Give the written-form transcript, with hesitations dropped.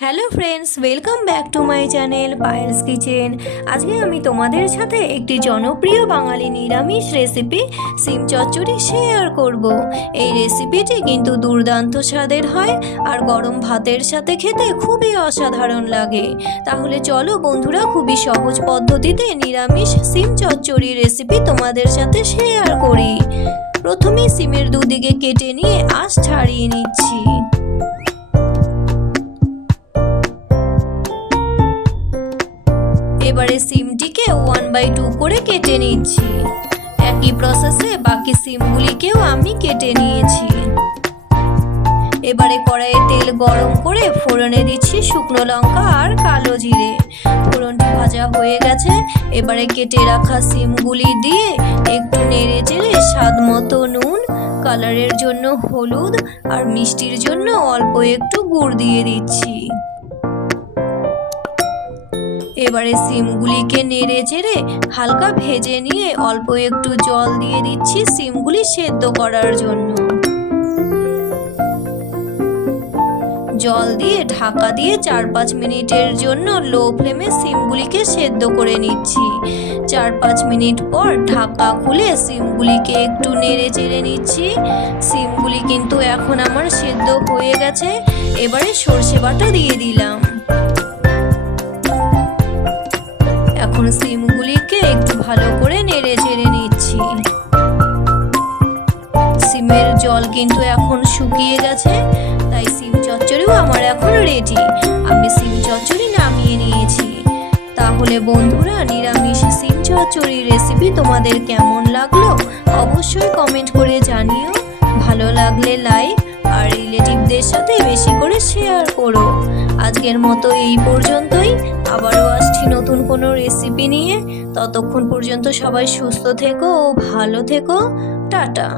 Hello friends, welcome back to my channel Payel's kitchen. আজকে আমি তোমাদের সাথে একটি জনপ্রিয় বাঙালি নিরামিষ রেসিপি সিম চচ্চড়ি শেয়ার করব। এই রেসিপিটি কিন্তু দুর্দান্ত স্বাদের হয় আর গরম ভাতের সাথে খেতে খুবই অসাধারণ লাগে। তাহলে চলো বন্ধুরা, খুবই সহজ পদ্ধতিতে নিরামিষ সিম চচ্চড়ি রেসিপি তোমাদের সাথে শেয়ার করি। প্রথমে সিমের দুদিকে কেটে নিয়ে আঁশ ছাড়িয়ে নিচ্ছি। এবারে সিমটিকে 1/2 করে কেটে নিচ্ছি। একই প্রসেসে বাকি সিমগুলিকেও আমি কেটে নিয়েছি। এবারে কড়াইয়ে তেল গরম করে ফোড়নে দিচ্ছি শুকনো লঙ্কা আর কালো জিরে। ফোড়নটি ভাজা হয়ে গেছে। এবারে কেটে রাখা সিমগুলি দিয়ে একটু নেড়ে চেড়ে স্বাদ মতো নুন, কালারের জন্য হলুদ আর মিষ্টির জন্য অল্প একটু গুড় দিয়ে দিচ্ছি। এবারে সিমগুলিকে নেড়ে চেড়ে হালকা ভেজে নিয়ে অল্প একটু জল দিয়ে দিচ্ছি সিমগুলি সেদ্ধ করার জন্য। জল দিয়ে ঢাকা দিয়ে 4-5 মিনিটের জন্য লো ফ্লেমে সিমগুলিকে সেদ্ধ করে নিচ্ছি। 4-5 মিনিট পর ঢাকা খুলে সিমগুলিকে একটু নেড়ে চেড়ে নিচ্ছি। সিমগুলি কিন্তু এখন আমার সেদ্ধ হয়ে গেছে। এবারে সর্ষে বাটা দিয়ে দিলাম। এখন সিমগুলিকে একটু ভালো করে নেড়ে চেড়ে নিচ্ছি। সিমের জল কিন্তু এখন শুকিয়ে গেছে, তাই সিম চচ্চড়িও আমার এখন রেডি। আমি সিম চচ্চড়ি নামিয়ে নিয়েছি। তাহলে বন্ধুরা, নিরামিষ সিম চচ্চড়ি রেসিপি তোমাদের কেমন লাগলো অবশ্যই কমেন্ট করে জানিও। ভালো লাগলে লাইক আর রিলেটিভদের সাথে বেশি করে শেয়ার করো। আজকের মতো এই পর্যন্তই। আবারও আসছি নতুন কোনো রেসিপি নিয়ে। ততক্ষণ পর্যন্ত সবাই সুস্থ থেকো ও ভালো থেকো। টাটা।